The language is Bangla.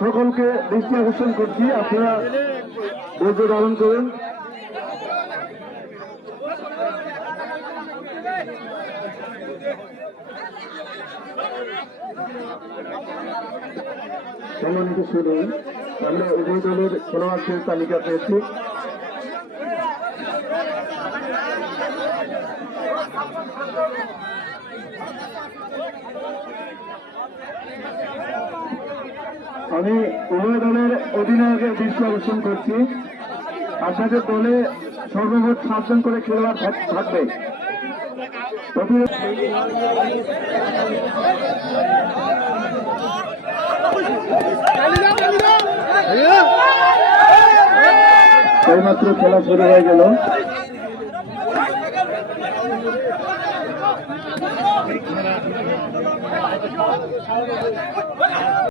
সকলকে দৃষ্টি আকর্ষণ করছি, আপনারা ধৈর্য ধারণ করুন। সম্মানিত শুরু, আমরা উভয় দলের খেলোয়াড়দের তালিকা পেয়েছি। আমি উভয় দলের অধিনায়কের দৃষ্টি আকর্ষণ করছি, আপনাদের দলে সর্বমোট 7 জন করে খেলোয়াড় থাকবে। এইমাত্র খেলা শুরু হয়ে গেল।